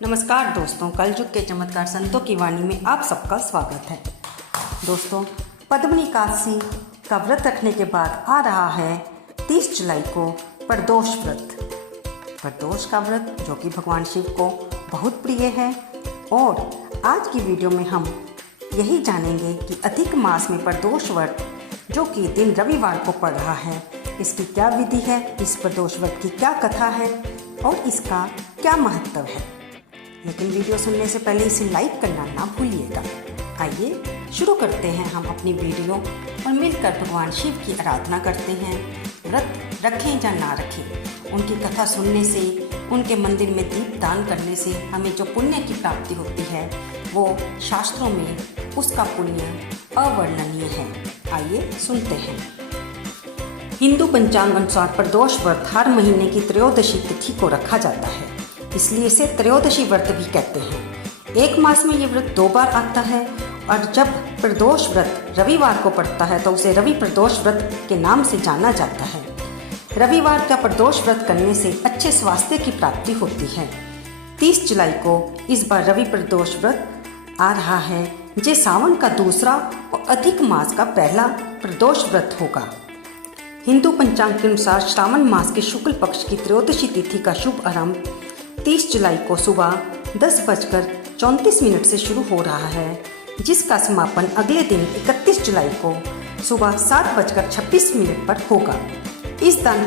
नमस्कार दोस्तों, कलयुग के चमत्कार संतों की वाणी में आप सबका स्वागत है। दोस्तों, पद्मनी एकादशी का व्रत रखने के बाद आ रहा है 30 जुलाई को प्रदोष व्रत। प्रदोष का व्रत जो कि भगवान शिव को बहुत प्रिय है। और आज की वीडियो में हम यही जानेंगे कि अधिक मास में प्रदोष व्रत जो कि दिन रविवार को पड़ रहा है, इसकी क्या विधि है, इस प्रदोष व्रत की क्या कथा है और इसका क्या महत्व है। लेकिन वीडियो सुनने से पहले इसे लाइक करना ना भूलिएगा। आइए शुरू करते हैं हम अपनी वीडियो और मिलकर भगवान शिव की आराधना करते हैं। व्रत रखें या ना रखें, उनकी कथा सुनने से, उनके मंदिर में दीप दान करने से हमें जो पुण्य की प्राप्ति होती है वो शास्त्रों में उसका पुण्य अवर्णनीय है। आइए सुनते हैं। हिंदू पंचांग अनुसार प्रदोष व्रत हर महीने की त्रयोदशी तिथि को रखा जाता है, इसलिए इसे त्रयोदशी व्रत भी कहते हैं। एक मास में ये व्रत 2 बार आता है और जब प्रदोष व्रत रविवार को पड़ता है तो उसे रवि प्रदोष व्रत के नाम से जाना जाता है। रविवार का प्रदोष व्रत करने से अच्छे स्वास्थ्य की प्राप्ति होती है। 30 जुलाई को इस बार रवि प्रदोष व्रत आ रहा है, जो सावन का दूसरा और अधिक मास का पहला प्रदोष व्रत होगा। हिंदू पंचांग के अनुसार श्रावण मास के शुक्ल पक्ष की त्रयोदशी तिथि का शुभ आरंभ 30 जुलाई को सुबह 10:34 से शुरू हो रहा है, जिसका समापन अगले दिन 31 जुलाई को सुबह 7:26 पर होगा। इस दान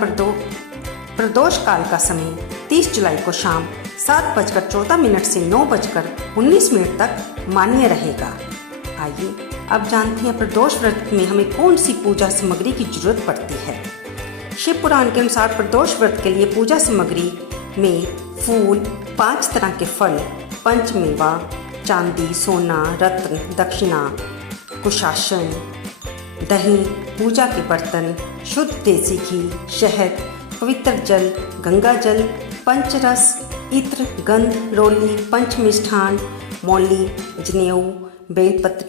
प्रदोष काल का समय 30 जुलाई को शाम 7:14 से 9:19 तक मान्य रहेगा। आइए अब जानते हैं प्रदोष व्रत में हमें कौन सी पूजा सामग्री की जरूरत पड़ती है। शिव पुराण के अनुसार प्रदोष व्रत के लिए पूजा सामग्री में फूल, 5 तरह के फल, पंचमेवा, चांदी, सोना, रत्न, दक्षिणा, कुशासन, दही, पूजा के बर्तन, शुद्ध देसी घी, शहद, पवित्र जल, गंगा जल, पंचरस, इत्र, गंध, रोली, पंच मिष्ठान, मौली, जनेऊ, बेलपत्र,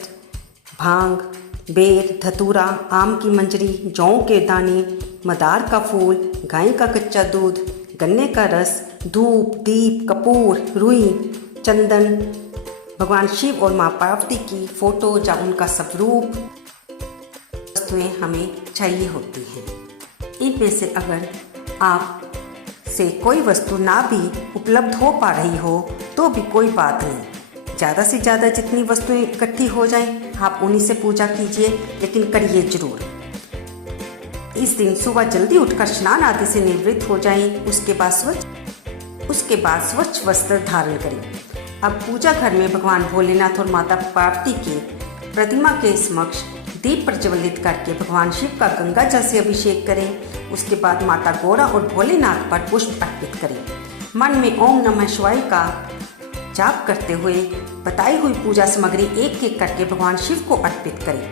भांग, बेर, धतूरा, आम की मंजरी, जौ के दाने, मदार का फूल, गाय का कच्चा दूध, गन्ने का रस, धूप, दीप, कपूर, रुई, चंदन, भगवान शिव और माँ पार्वती की फोटो या उनका स्वरूप वस्तुएं हमें चाहिए होती हैं। इनमें से अगर आप से कोई वस्तु ना भी उपलब्ध हो पा रही हो तो भी कोई बात नहीं। ज़्यादा से ज़्यादा जितनी वस्तुएं इकट्ठी हो जाएं आप उन्हीं से पूजा कीजिए, लेकिन करिए जरूर। इस दिन सुबह जल्दी उठकर स्नान आदि से निवृत्त हो जाएं। उसके बाद स्वच्छ वस्त्र धारण करें। अब पूजा घर में भगवान भोलेनाथ और माता पार्वती की प्रतिमा के समक्ष दीप प्रज्वलित करके भगवान शिव का गंगा जल से अभिषेक करें। उसके बाद माता गौरा और भोलेनाथ पर पुष्प अर्पित करें। मन में ओम नमः शिवाय का जाप करते हुए बताई हुई पूजा सामग्री एक एक करके भगवान शिव को अर्पित करें।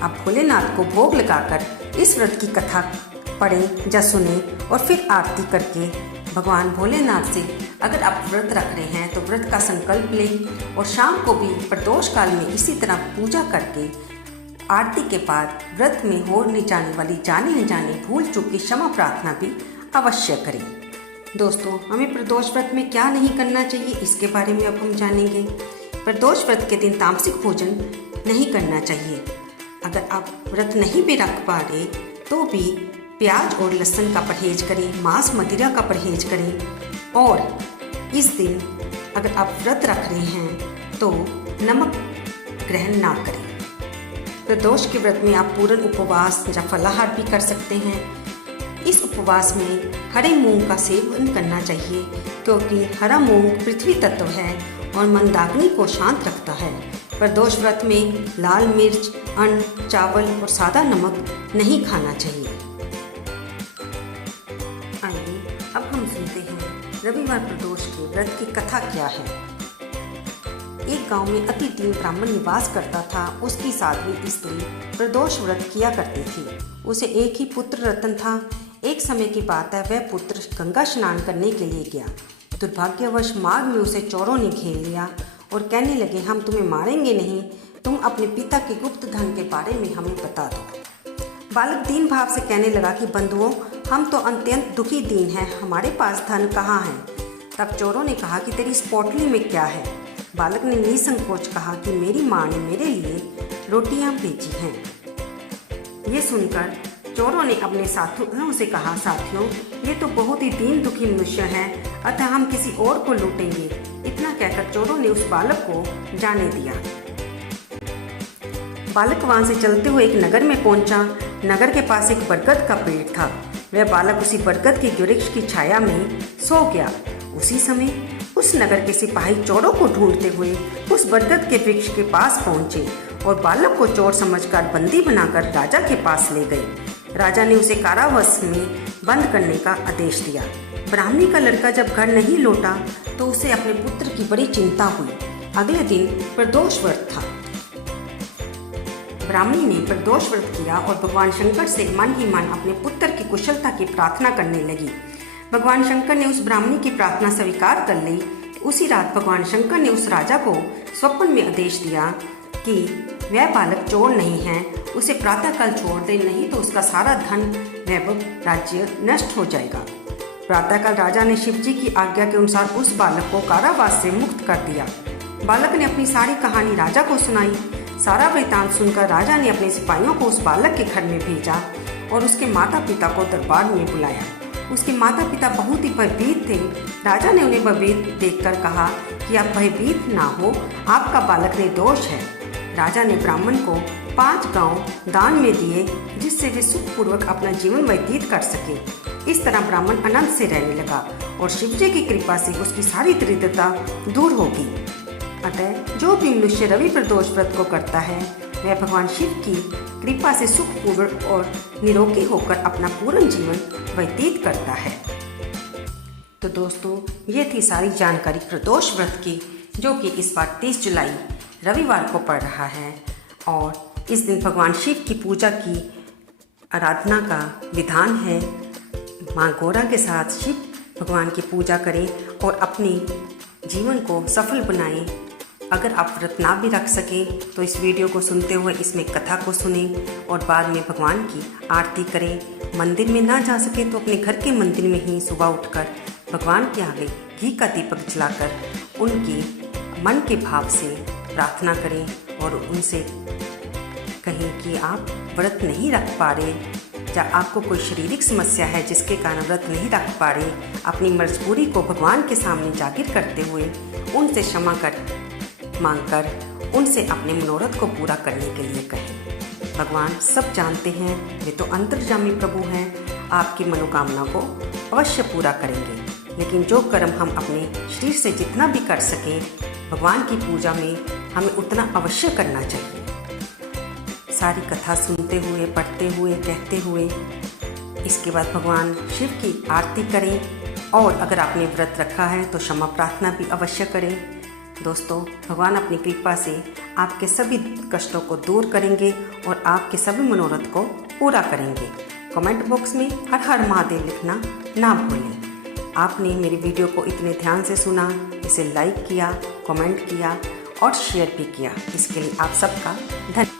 अब भोलेनाथ को भोग लगाकर इस व्रत की कथा पढ़ें या सुनें और फिर आरती करके भगवान भोलेनाथ से अगर आप व्रत रख रहे हैं तो व्रत का संकल्प लें और शाम को भी प्रदोष काल में इसी तरह पूजा करके आरती के बाद व्रत में होने जाने वाली जाने अनजाने भूल चूक की क्षमा प्रार्थना भी अवश्य करें। दोस्तों, हमें प्रदोष व्रत में क्या नहीं करना चाहिए इसके बारे में अब हम जानेंगे। प्रदोष व्रत के दिन तामसिक भोजन नहीं करना चाहिए। अगर आप व्रत नहीं भी रख पा रहे तो भी प्याज और लहसुन का परहेज करें, मांस मदिरा का परहेज करें और इस दिन अगर आप व्रत रख रहे हैं तो नमक ग्रहण ना करें। प्रदोष के व्रत में आप पूर्ण उपवास या फलाहार भी कर सकते हैं। इस उपवास में हरे मूंग का सेवन करना चाहिए, क्योंकि हरा मूंग पृथ्वी तत्व है और मंदाग्नि को शांत रखता है। प्रदोष व्रत में लाल मिर्च, अन्न, चावल और सादा नमक नहीं खाना चाहिए। आइए अब हम सुनते हैं रविवार प्रदोष के व्रत की कथा क्या है। एक गांव में अति दीन ब्राह्मण निवास करता था। उसकी साध्वी स्त्री प्रदोष व्रत किया करती थी। उसे एक ही पुत्र रतन था। एक समय की बात है, वह पुत्र गंगा स्नान करने के लिए गया। दुर्भाग्यवश मार्ग में उसे चोरों ने घेर लिया और कहने लगे, हम तुम्हें मारेंगे नहीं, तुम अपने पिता के गुप्त धन के बारे में हमें बता दो। बालक दीन भाव से कहने लगा कि बंधुओं, हम तो अत्यंत दुखी दीन हैं, हमारे पास धन कहाँ है। तब चोरों ने कहा कि तेरी इस पोटली में क्या है। बालक ने निसंकोच कहा कि मेरी माँ ने मेरे लिए रोटियां भेजी हैं। ये सुनकर चोरों ने अपने साथियों से कहा, साथियों ये तो बहुत ही दीन दुखी मनुष्य है, अतः हम किसी और को लूटेंगे। इतना कहकर चोरों ने उस बालक को जाने दिया। बालक वहां से चलते हुए एक नगर में पहुंचा। नगर के पास एक बरगद का पेड़ था। वह बालक उसी बरगद के वृक्ष की छाया में सो गया। उसी समय उस नगर के सिपाही चोरों को ढूंढते हुए उस बरगद के वृक्ष के पास पहुंचे और बालक को चोर समझकर बंदी बनाकर राजा के पास ले गए। राजा ने उसे कारावास में बंद करने का आदेश दिया। ब्राह्मणी का लड़का जब घर नहीं लौटा तो उसे अपने पुत्र की बड़ी चिंता हुई। अगले दिन प्रदोष व्रत था। ब्राह्मणी ने प्रदोष व्रत किया और भगवान शंकर से मन ही मन अपने पुत्र की कुशलता की प्रार्थना करने लगी। भगवान शंकर ने उस ब्राह्मणी की प्रार्थना स्वीकार कर ली। उसी रात भगवान शंकर ने उस राजा को स्वप्न में आदेश दिया कि वह बालक चोर नहीं है, उसे प्रातःकाल छोड़ दे, नहीं तो उसका सारा धन वैभव राज्य नष्ट हो जाएगा। प्रातःकाल राजा ने शिवजी की आज्ञा के अनुसार उस बालक को कारावास से मुक्त कर दिया। बालक ने अपनी सारी कहानी राजा को सुनाई। सारा वृत्तांत सुनकर राजा ने अपने सिपाहियों को उस बालक के घर में भेजा और उसके माता पिता को दरबार में बुलाया। उसके माता पिता बहुत ही भयभीत थे। राजा ने उन्हें भयभीत देखकर कहा कि आप भयभीत ना हो, आपका बालक निर्दोष है। राजा ने ब्राह्मण को 5 गांव दान में दिए जिससे वे सुखपूर्वक अपना जीवन व्यतीत कर सके। इस तरह ब्राह्मण आनंद से रहने लगा और शिवजी की कृपा से उसकी सारी दरिद्रता दूर होगी। अतः जो भी मनुष्य रवि प्रदोष व्रत को करता है वह भगवान शिव की कृपा से सुखपूर्वक और निरोगी होकर अपना पूर्ण जीवन व्यतीत करता है। तो दोस्तों ये थी सारी जानकारी प्रदोष व्रत की, जो कि इस बार 30 जुलाई रविवार को पड़ रहा है। और इस दिन भगवान शिव की पूजा की आराधना का विधान है। माँ गौरा के साथ शिव भगवान की पूजा करें और अपने जीवन को सफल बनाएं। अगर आप व्रत ना भी रख सके तो इस वीडियो को सुनते हुए इसमें कथा को सुने और बाद में भगवान की आरती करें। मंदिर में ना जा सके तो अपने घर के मंदिर में ही सुबह उठकर भगवान के आगे घी का दीपक जलाकर उनकी मन के भाव से प्रार्थना करें और उनसे कहें कि आप व्रत नहीं रख पा रहे या आपको कोई शारीरिक समस्या है जिसके कारण व्रत नहीं रख पा रहे, अपनी मजबूरी को भगवान के सामने जाहिर करते हुए उनसे क्षमा मांगकर उनसे अपने मनोरथ को पूरा करने के लिए कहें। भगवान सब जानते हैं, वे तो अंतर्यामी प्रभु हैं, आपकी मनोकामना को अवश्य पूरा करेंगे। लेकिन जो कर्म हम अपने शरीर से जितना भी कर सकें, भगवान की पूजा में हमें उतना अवश्य करना चाहिए। सारी कथा सुनते हुए, पढ़ते हुए, कहते हुए इसके बाद भगवान शिव की आरती करें और अगर आपने व्रत रखा है तो क्षमा प्रार्थना भी अवश्य करें। दोस्तों भगवान अपनी कृपा से आपके सभी कष्टों को दूर करेंगे और आपके सभी मनोरथ को पूरा करेंगे। कमेंट बॉक्स में हर हर महादेव लिखना ना भूलें। आपने मेरी वीडियो को इतने ध्यान से सुना, इसे लाइक किया, कमेंट किया और शेयर भी किया, इसके लिए आप सबका धन्यवाद।